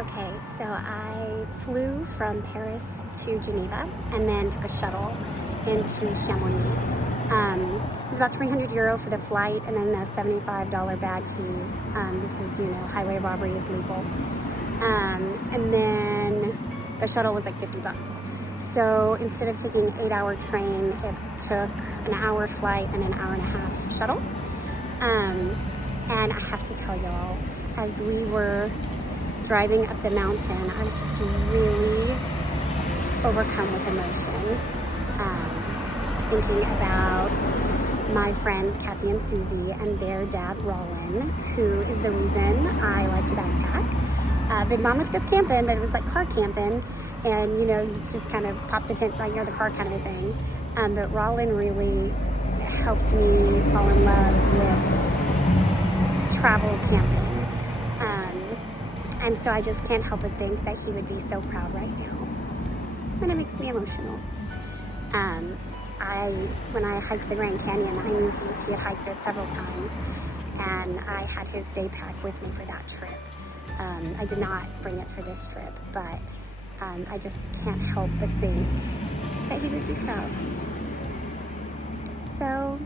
Okay, so I flew from Paris to Geneva and then took a shuttle into Chamonix. It was about €300 for the flight and then a $75 bag fee because, you know, highway robbery is legal. And then the shuttle was like $50. So instead of taking an 8-hour train, it took an hour flight and an hour and a half shuttle. And I have to tell y'all, as we were driving up the mountain, I was just really overcome with emotion, thinking about my friends Kathy and Susie and their dad Rollin, who is the reason I like to backpack. Big Mama took us camping, but it was like car camping, and you know, you just kind of pop the tent right near the car kind of a thing. But Rollin really helped me fall in love with travel camping. And so I just can't help but think that he would be so proud right now. And it makes me emotional. When I hiked the Grand Canyon, I knew he had hiked it several times, and I had his day pack with me for that trip. I did not bring it for this trip, but I just can't help but think that he would be proud. So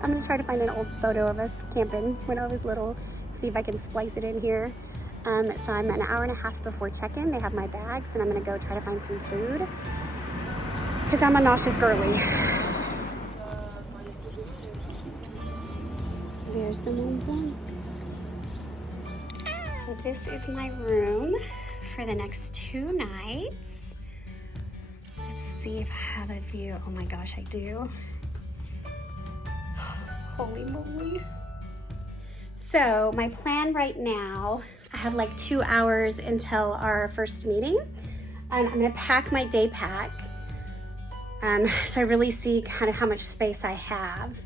I'm gonna try to find an old photo of us camping when I was little, see if I can splice it in here. So I'm an hour and a half before check-in. They have my bags, and I'm gonna go try to find some food because I'm a nauseous girly. There's the Mont Blanc. So this is my room for the next 2 nights. Let's see if I have a view. Oh my gosh, I do. Holy moly. So my plan right now, I have like 2 hours until our first meeting. I'm gonna pack my day pack so I really see kind of how much space I have.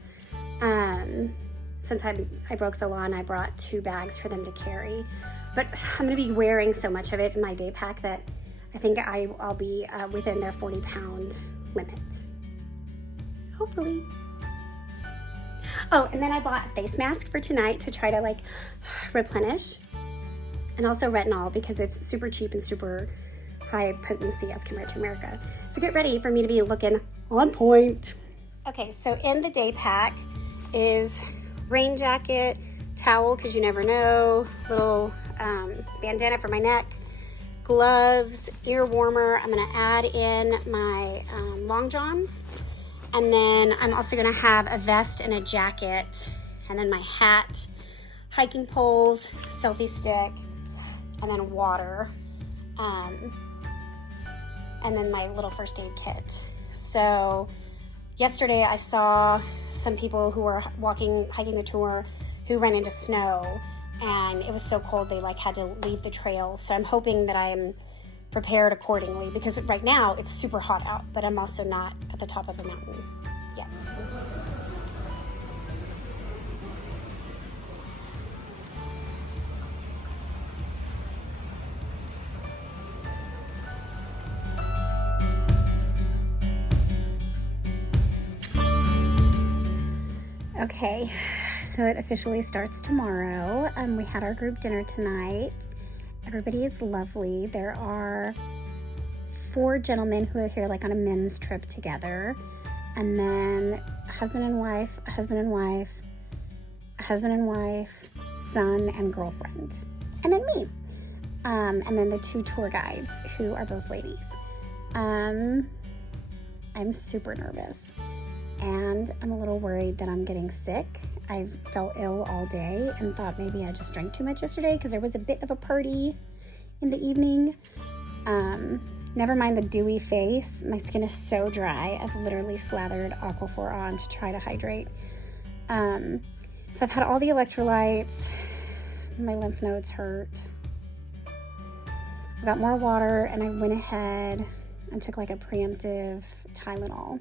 Since I broke the law and I brought 2 bags for them to carry. But I'm gonna be wearing so much of it in my day pack that I think I'll be within their 40-pound limit. Hopefully. Oh, and then I bought a face mask for tonight to try to like replenish. And also retinol because it's super cheap and super high potency as compared to America. So get ready for me to be looking on point. Okay, so in the day pack is rain jacket, towel because you never know, little bandana for my neck, gloves, ear warmer. I'm gonna add in my long johns. And then I'm also gonna have a vest and a jacket, and then my hat, hiking poles, selfie stick, and then water, and then my little first aid kit. So yesterday I saw some people who were hiking the tour who ran into snow, and it was so cold they like had to leave the trail. So I'm hoping that I'm prepared accordingly because right now it's super hot out, but I'm also not at the top of the mountain yet. Okay, so it officially starts tomorrow. We had our group dinner tonight. Everybody is lovely. There are 4 gentlemen who are here like on a men's trip together, and then a husband and wife, a husband and wife, a husband and wife, son and girlfriend, and then me, and then the 2 tour guides who are both ladies. I'm super nervous. And I'm a little worried that I'm getting sick. I felt ill all day and thought maybe I just drank too much yesterday because there was a bit of a party in the evening. Never mind the dewy face. My skin is so dry. I've literally slathered Aquaphor on to try to hydrate. So I've had all the electrolytes. My lymph nodes hurt. I got more water and I went ahead and took like a preemptive Tylenol.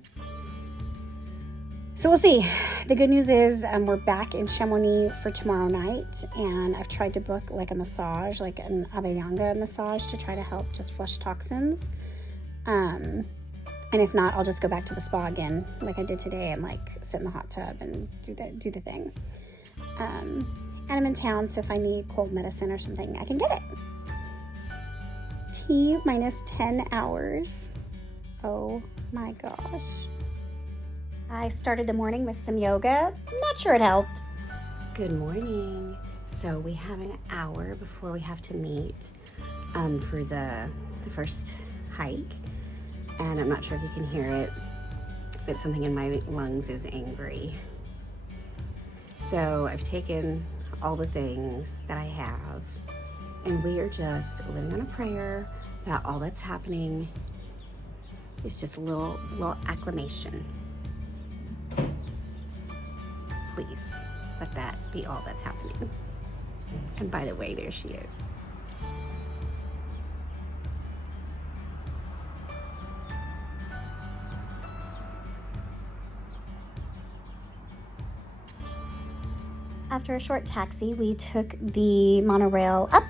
So we'll see. The good news is we're back in Chamonix for tomorrow night, and I've tried to book like a massage, like an Abhyanga massage to try to help just flush toxins. And if not, I'll just go back to the spa again like I did today and like sit in the hot tub and do the thing. And I'm in town, so if I need cold medicine or something, I can get it. T minus 10 hours. Oh my gosh. I started the morning with some yoga. Not sure it helped. Good morning. So we have an hour before we have to meet for the first hike. And I'm not sure if you can hear it, but something in my lungs is angry. So I've taken all the things that I have, and we are just living on a prayer that all that's happening is just a little acclamation. Please let that be all that's happening. And by the way, there she is. After a short taxi, we took the monorail up.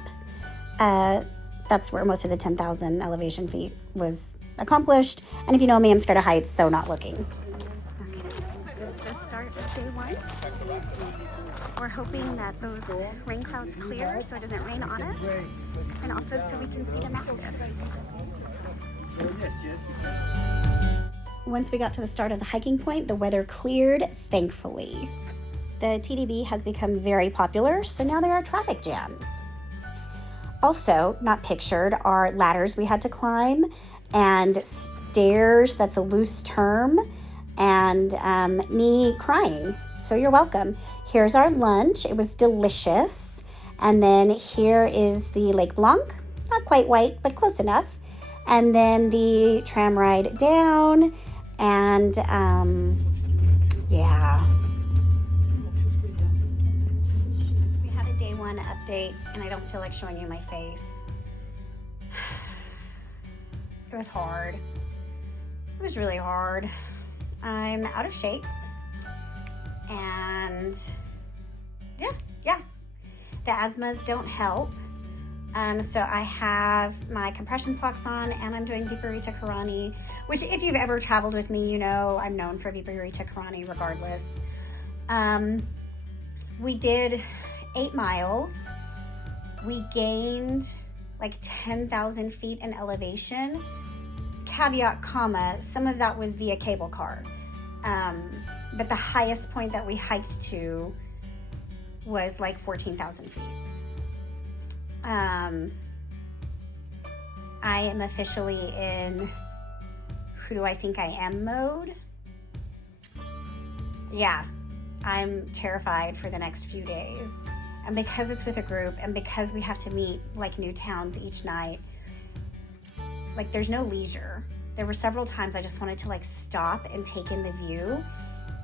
That's where most of the 10,000 elevation feet was accomplished. And if you know me, I'm scared of heights, so not looking. Okay, this is the start of day one. We're hoping that those rain clouds clear so it doesn't rain on us, and also so we can see the massive. Once we got to the start of the hiking point, the weather cleared, thankfully. The TDB has become very popular, so now there are traffic jams. Also, not pictured, are ladders we had to climb, and stairs, that's a loose term, and me crying. So you're welcome. Here's our lunch. It was delicious. And then here is the Lake Blanc. Not quite white, but close enough. And then the tram ride down. And yeah. We have a day one update, and I don't feel like showing you my face. It was hard. It was really hard. I'm out of shape. And yeah, the asthmas don't help. So I have my compression socks on, and I'm doing Viparita Karani, which if you've ever traveled with me, you know I'm known for Viparita Karani regardless. We did 8 miles. We gained like 10,000 feet in elevation. Caveat, comma, some of that was via cable car. But the highest point that we hiked to was like 14,000 feet. I am officially in who do I think I am mode. Yeah, I'm terrified for the next few days. And because it's with a group, and because we have to meet like new towns each night, like there's no leisure. There were several times I just wanted to like stop and take in the view,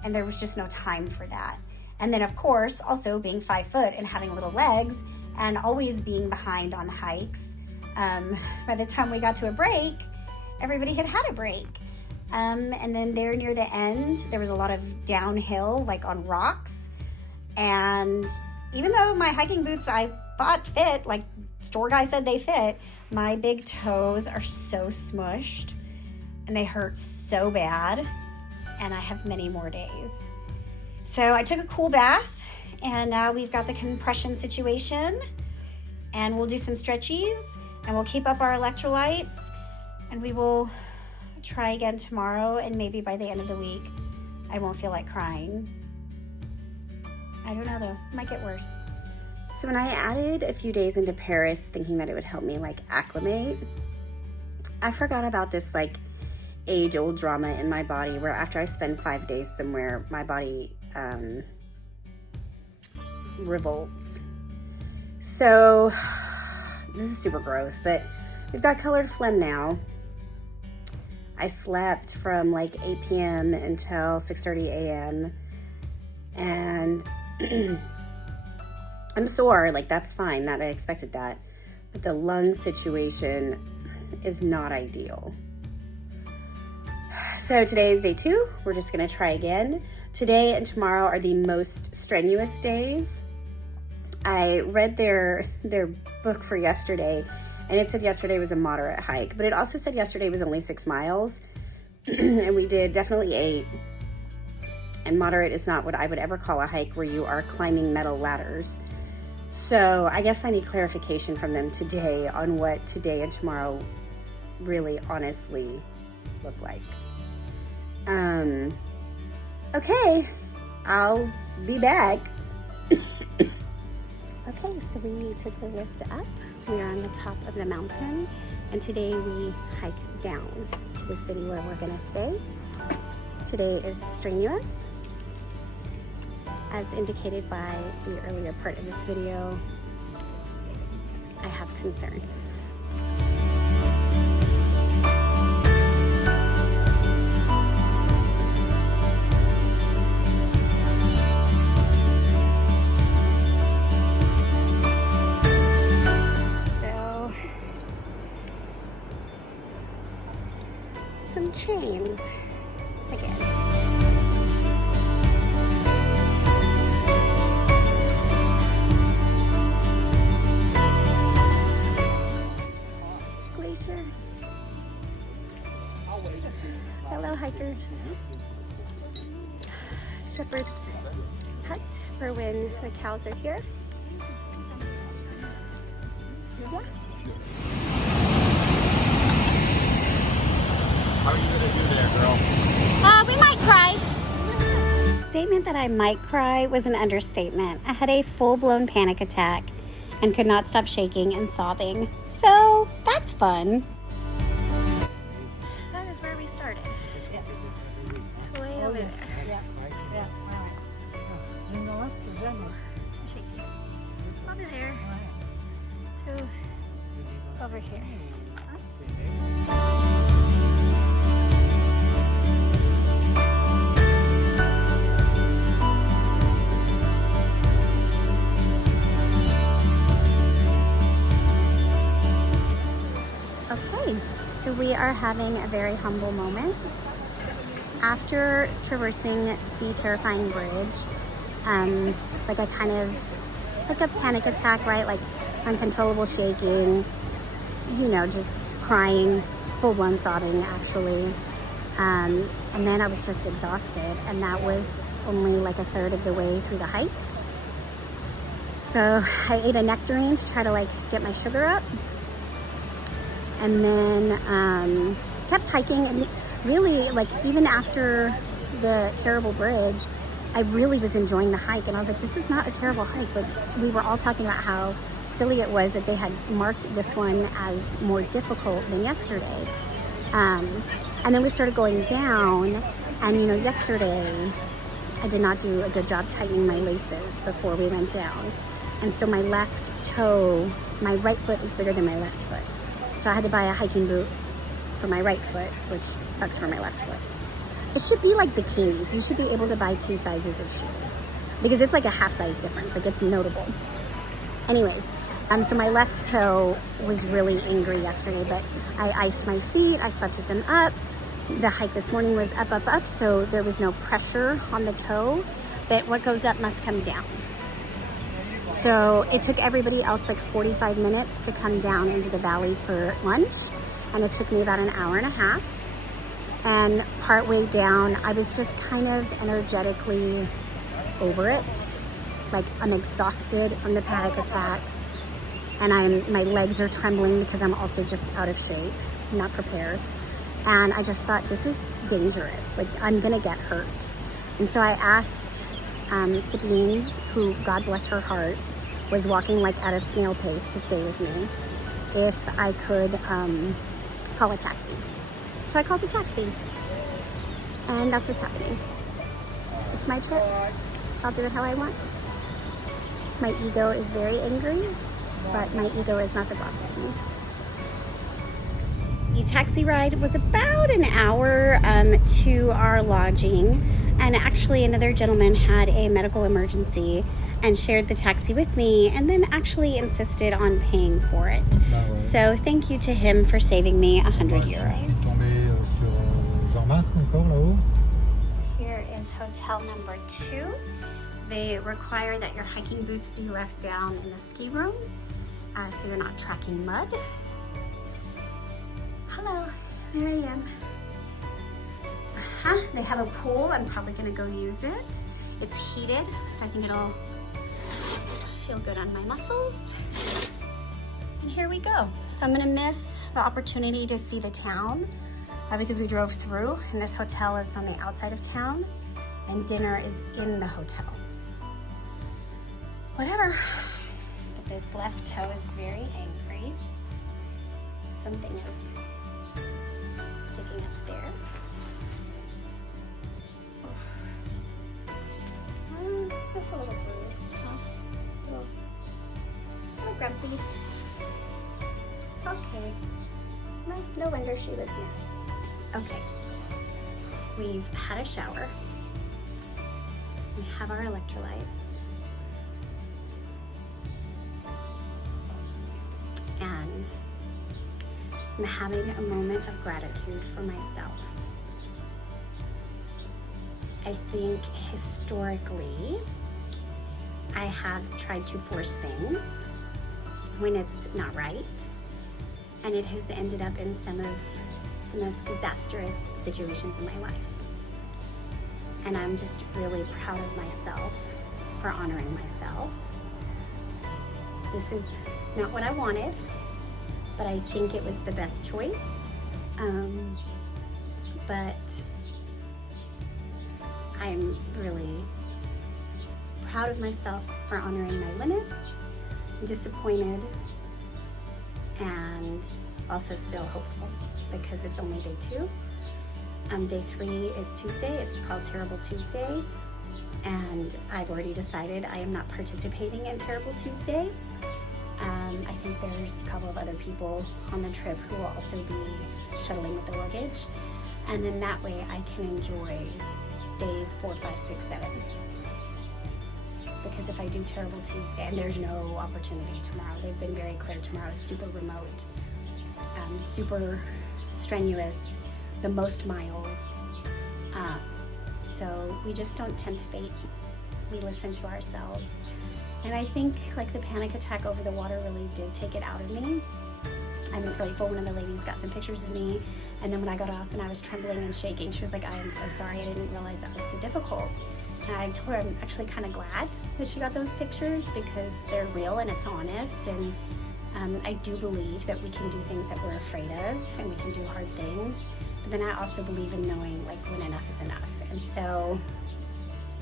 and there was just no time for that. And then of course, also being 5 foot and having little legs and always being behind on hikes, by the time we got to a break, everybody had a break. And then there near the end, there was a lot of downhill, like on rocks. And even though my hiking boots I bought fit, like store guy said they fit, my big toes are so smushed and they hurt so bad, and I have many more days. So I took a cool bath, and now we've got the compression situation, and we'll do some stretchies, and we'll keep up our electrolytes, and we will try again tomorrow, and maybe by the end of the week I won't feel like crying. I don't know though, it might get worse. So when I added a few days into Paris thinking that it would help me like acclimate, I forgot about this like age-old drama in my body where after I spend 5 days somewhere, my body revolts. So this is super gross, but we've got colored phlegm now. I slept from like 8 p.m. until 6:30 a.m. and I'm sore, like that's fine, that I expected that. But the lung situation is not ideal. So today is day 2. We're just gonna try again. Today and tomorrow are the most strenuous days. I read their book for yesterday, and it said yesterday was a moderate hike, but it also said yesterday was only 6 miles, and we did definitely 8. And moderate is not what I would ever call a hike where you are climbing metal ladders. So I guess I need clarification from them today on what today and tomorrow really honestly look like. Okay, I'll be back. Okay, so we took the lift up. We are on the top of the mountain, and today we hike down to the city where we're gonna stay. Today is strenuous. As indicated by the earlier part of this video, I have concerns. Some chains again. Glacier. Hello, hikers. Shepherd's hut for when the cows are here. Yeah. How are you gonna do that, girl? We might cry. Statement that I might cry was an understatement. I had a full-blown panic attack and could not stop shaking and sobbing. So that's fun. That is where we started. Way over there. Shaking. Over there. To over here. Okay, so we are having a very humble moment. After traversing the terrifying bridge, like I kind of, like a panic attack, right? Like uncontrollable shaking, you know, just crying, full-blown sobbing actually. And then I was just exhausted, and that was only like a third of the way through the hike. So I ate a nectarine to try to like get my sugar up. And then kept hiking, and really, like, even after the terrible bridge, I really was enjoying the hike, and I was like, this is not a terrible hike. Like, we were all talking about how silly it was that they had marked this one as more difficult than yesterday. And then we started going down, and you know, yesterday I did not do a good job tightening my laces before we went down. And so my left toe, my right foot is bigger than my left foot. So I had to buy a hiking boot for my right foot, which sucks for my left foot. It should be like bikinis. You should be able to buy 2 sizes of shoes because it's like a half size difference. Like, it's notable. Anyways, so my left toe was really angry yesterday, but I iced my feet. I slept with them up. The hike this morning was up, up, up, so there was no pressure on the toe, but what goes up must come down. So it took everybody else like 45 minutes to come down into the valley for lunch, and it took me about an hour and a half. And partway down, I was just kind of energetically over it. Like, I'm exhausted from the panic attack, and my legs are trembling because I'm also just out of shape, not prepared. And I just thought, this is dangerous. Like, I'm gonna get hurt. And so I asked Sabine, who, God bless her heart, was walking like at a snail pace to stay with me, if I could call a taxi. So I called a taxi, and that's what's happening. It's my trip. I'll do it how I want. My ego is very angry, but my ego is not the boss of me. The taxi ride was about an hour to our lodging, and actually another gentleman had a medical emergency and shared the taxi with me, and then actually insisted on paying for it. So thank you to him for saving me 100 euros. Here is hotel number 2. They require that your hiking boots be left down in the ski room, so you're not tracking mud. Hello, there I am. They have a pool. I'm probably gonna go use it. It's heated, so I think it'll feel feel good on my muscles. And here we go. So I'm gonna miss the opportunity to see the town because we drove through, and this hotel is on the outside of town and dinner is in the hotel. Whatever. But this left toe is very angry. Something is sticking up there. That's a little bruised, huh? A little grumpy. Okay. No wonder she was mad. Okay. We've had a shower. We have our electrolytes. And I'm having a moment of gratitude for myself. I think historically, I have tried to force things when it's not right, and it has ended up in some of the most disastrous situations in my life. And I'm just really proud of myself for honoring myself. This is not what I wanted, but I think it was the best choice. But I'm really proud of myself for honoring my limits. I'm disappointed and also still hopeful because it's only day 2. Day 3 is Tuesday. It's called Terrible Tuesday. And I've already decided I am not participating in Terrible Tuesday. I think there's a couple of other people on the trip who will also be shuttling with the luggage. And then that way I can enjoy days 4, 5, 6, 7. Because if I do Terrible Tuesday, and there's no opportunity tomorrow, they've been very clear, tomorrow is super remote, super strenuous, the most miles. So we just don't tempt fate. We listen to ourselves. And I think like the panic attack over the water really did take it out of me. I'm grateful one of the ladies got some pictures of me, and then when I got off and I was trembling and shaking, she was like, I am so sorry, I didn't realize that was so difficult. And I told her I'm actually kind of glad that she got those pictures because they're real and it's honest, and I do believe that we can do things that we're afraid of and we can do hard things, but then I also believe in knowing like when enough is enough. And so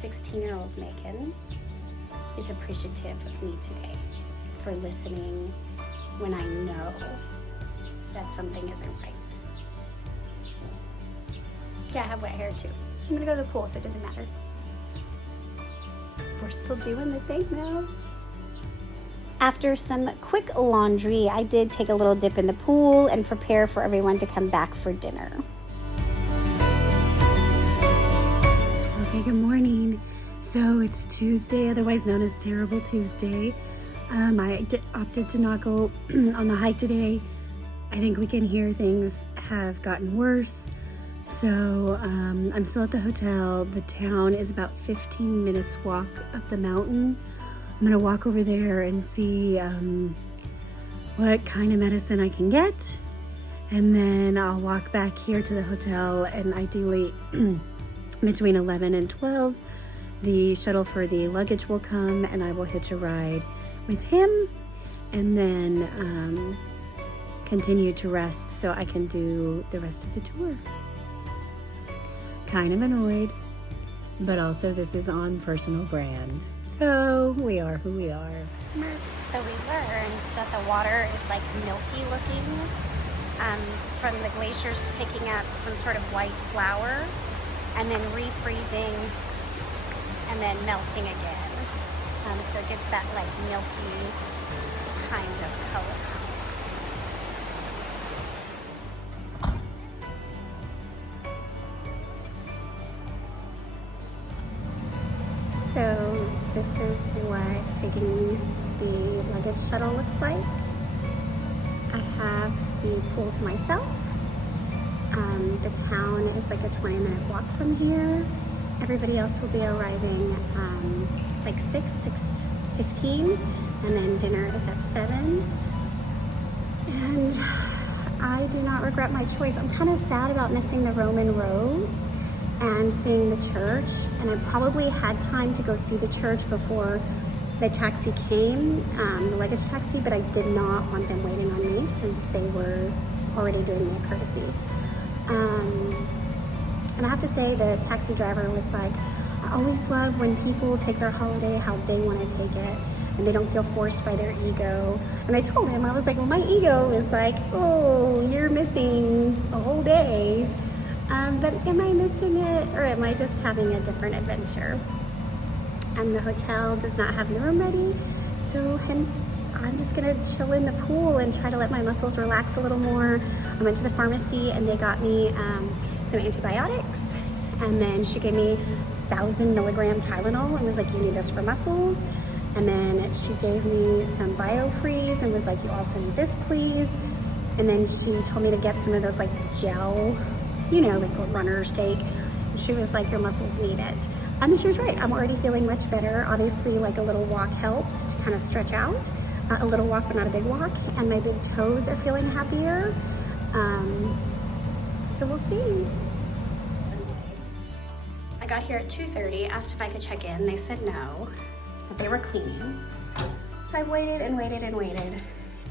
16-year-old Megan is appreciative of me today for listening when I know that something isn't right. Yeah, I have wet hair too. I'm gonna go to the pool, so it doesn't matter. We're still doing the thing now. After some quick laundry, I did take a little dip in the pool and prepare for everyone to come back for dinner. Okay, good morning. So it's Tuesday, otherwise known as Terrible Tuesday. I opted to not go on the hike today. I think we can hear things have gotten worse. So I'm still at the hotel. The town is about 15 minutes walk up the mountain. I'm gonna walk over there and see what kind of medicine I can get. And then I'll walk back here to the hotel, and ideally between 11 and 12, the shuttle for the luggage will come and I will hitch a ride with him, and then continue to rest so I can do the rest of the tour. Kind of annoyed, but also this is on personal brand. So we are who we are. So we learned that the water is like milky looking from the glaciers picking up some sort of white flour and then refreezing and then melting again. So it gets that like milky kind of color. So this is what taking the luggage shuttle looks like. I have the pool to myself. The town is like a 20-minute walk from here. Everybody else will be arriving like 6:15, and then dinner is at 7. And I do not regret my choice. I'm kind of sad about missing the Roman roads and seeing the church, and I probably had time to go see the church before The taxi came, the luggage taxi, but I did not want them waiting on me since they were already doing me a courtesy. And I have to say, the taxi driver was like, I always love when people take their holiday how they want to take it and they don't feel forced by their ego. And I told him, I was like, well, my ego is like, oh, you're missing a whole day. But am I missing it, or am I just having a different adventure? And the hotel does not have the room ready, so hence I'm just gonna chill in the pool and try to let my muscles relax a little more. I went to the pharmacy and they got me some antibiotics, and then she gave me 1,000 milligram Tylenol and was like, you need this for muscles. And then she gave me some BioFreeze and was like, you also need this, please. And then she told me to get some of those like gel, you know, like what runners take. She was like, your muscles need it. And she was right, I'm already feeling much better. Obviously, like a little walk helped to kind of stretch out. A little walk, but not a big walk. And my big toes are feeling happier. So we'll see. I got here at 2:30, asked if I could check in. They said no, that they were cleaning. So I waited and waited and waited.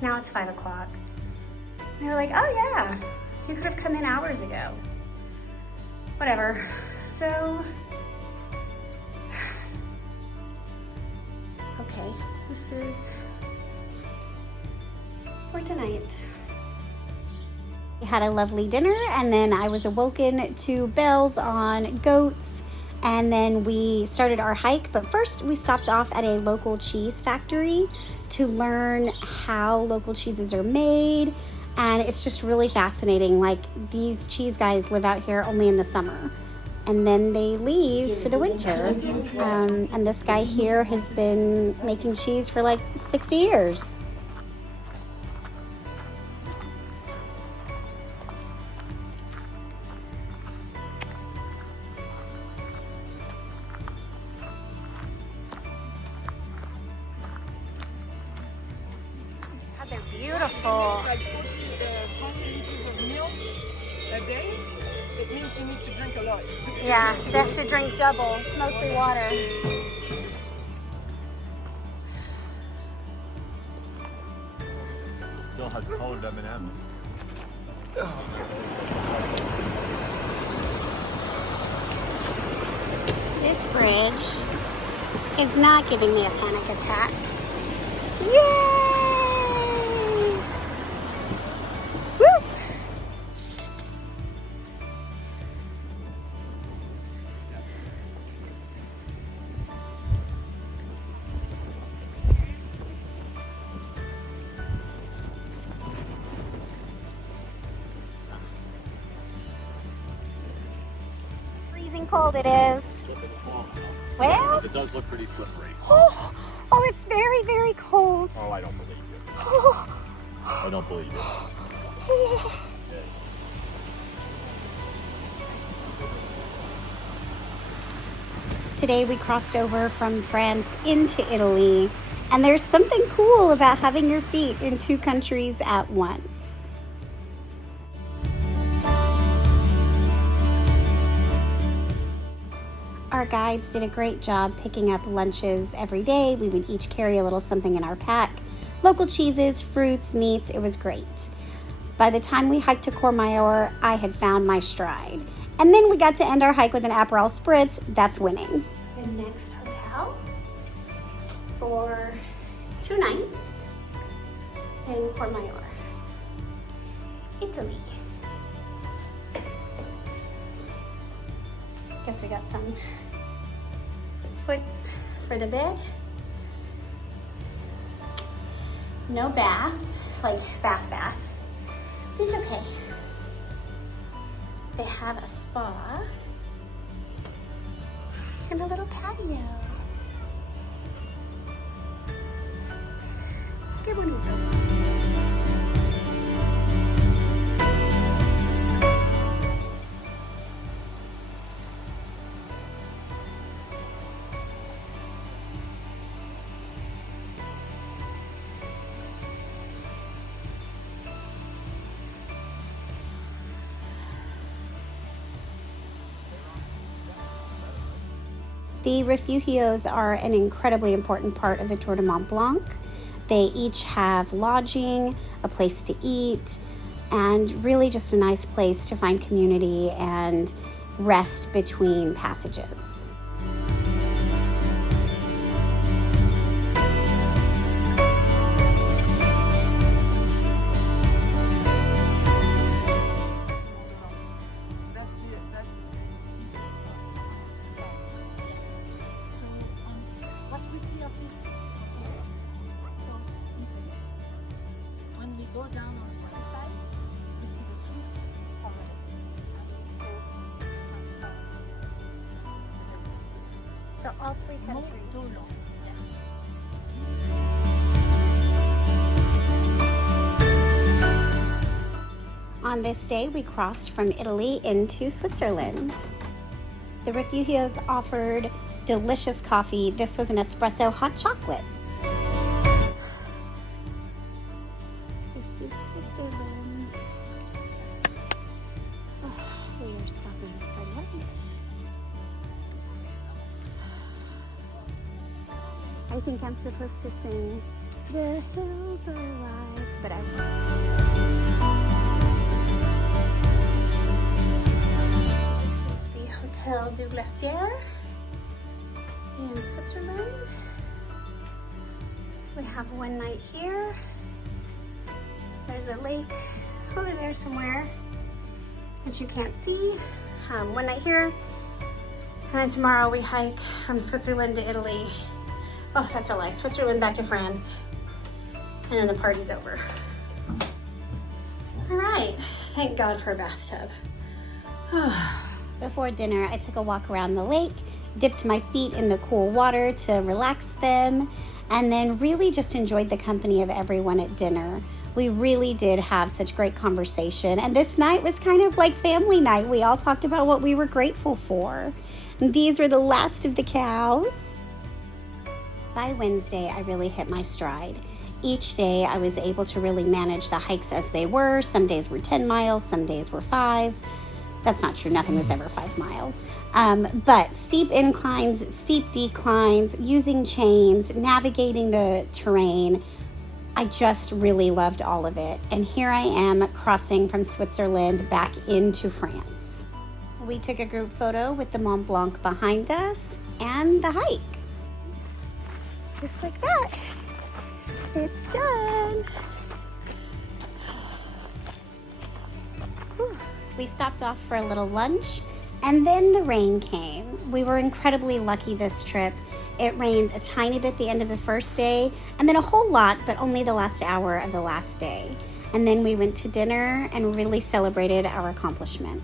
Now it's 5 o'clock. And they're like, oh yeah, you could have come in hours ago. Whatever. So, okay, this is for tonight. We had a lovely dinner, and then I was awoken to bells on goats, and then we started our hike. But first we stopped off at a local cheese factory to learn how local cheeses are made, and it's just really fascinating. Like, these cheese guys live out here only in the summer, and then they leave for the winter. And this guy here has been making cheese for like 60 years. They're beautiful. Like 40 liters of milk a day, it means you need to drink a lot. Yeah, they have to drink double, mostly water. Still has colored M&Ms. This bridge is not giving me a panic attack. Yay! Woo! Freezing cold it is. Well, It does look pretty slippery. oh, it's very, very cold. Oh, I don't believe you. Oh, I don't believe you. oh. Today we crossed over from France into Italy, and there's something cool about having your feet in two countries at once. Our guides did a great job picking up lunches every day. We would each carry a little something in our pack. Local cheeses, fruits, meats, it was great. By the time we hiked to Courmayeur, I had found my stride. And then we got to end our hike with an Aperol Spritz. That's winning. The next hotel for 2 nights in Courmayeur, Italy. Guess we got some foots for the bed. No bath, like bath. It's okay. They have a spa and a little patio. Qué bonito. The refugios are an incredibly important part of the Tour du Mont Blanc. They each have lodging, a place to eat, and really just a nice place to find community and rest between passages. Go down on the other side, you see the Swiss paradise. So all three countries. On this day, we crossed from Italy into Switzerland. The refugios offered delicious coffee. This was an espresso hot chocolate. This is Switzerland. Oh, we are stopping for lunch. I think I'm supposed to sing "The Hills Are Alive," but I won't. This is the Hotel du Glacier in Switzerland. We have one night here. There's a lake over there somewhere that you can't see. One night here, and then tomorrow we hike from Switzerland to Italy. Oh, that's a lie. Switzerland back to France, and then the party's over. All right, thank God for a bathtub. Before dinner, I took a walk around the lake, dipped my feet in the cool water to relax them, and then really just enjoyed the company of everyone at dinner. We really did have such great conversation, and this night was kind of like family night. We all talked about what we were grateful for. And these were the last of the cows. By Wednesday, I really hit my stride. Each day, I was able to really manage the hikes as they were. Some days were 10 miles, some days were 5. That's not true, nothing was ever 5 miles. But steep inclines, steep declines, using chains, navigating the terrain, I just really loved all of it. And here I am crossing from Switzerland back into France. We took a group photo with the Mont Blanc behind us and the hike. Just like that, it's done. Whew. We stopped off for a little lunch, and then the rain came. We were incredibly lucky this trip. It rained a tiny bit the end of the first day, and then a whole lot, but only the last hour of the last day. And then we went to dinner and really celebrated our accomplishment.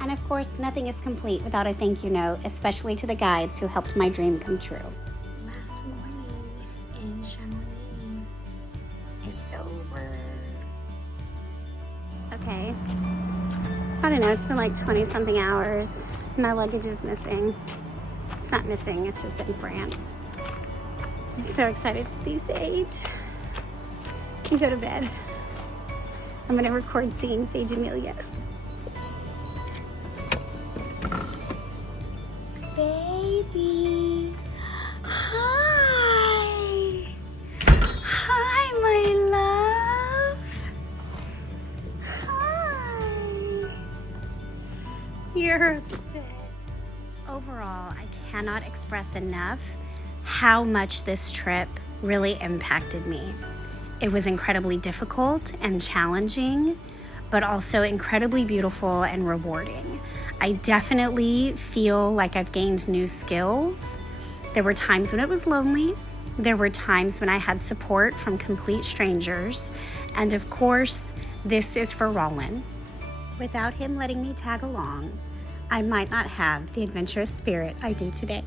And of course, nothing is complete without a thank you note, especially to the guides who helped my dream come true. Last morning in Chamonix. It's over. Okay. I don't know, it's been like 20 something hours. My luggage is missing. It's not missing, it's just in France. I'm so excited to see Sage. You go to bed. I'm gonna record seeing Sage Amelia. Baby. Hi. Hi, my love. Hi. You're upset. Overall, I cannot express enough how much this trip really impacted me. It was incredibly difficult and challenging, but also incredibly beautiful and rewarding. I definitely feel like I've gained new skills. There were times when it was lonely. There were times when I had support from complete strangers. And of course, this is for Roland. Without him letting me tag along, I might not have the adventurous spirit I do today.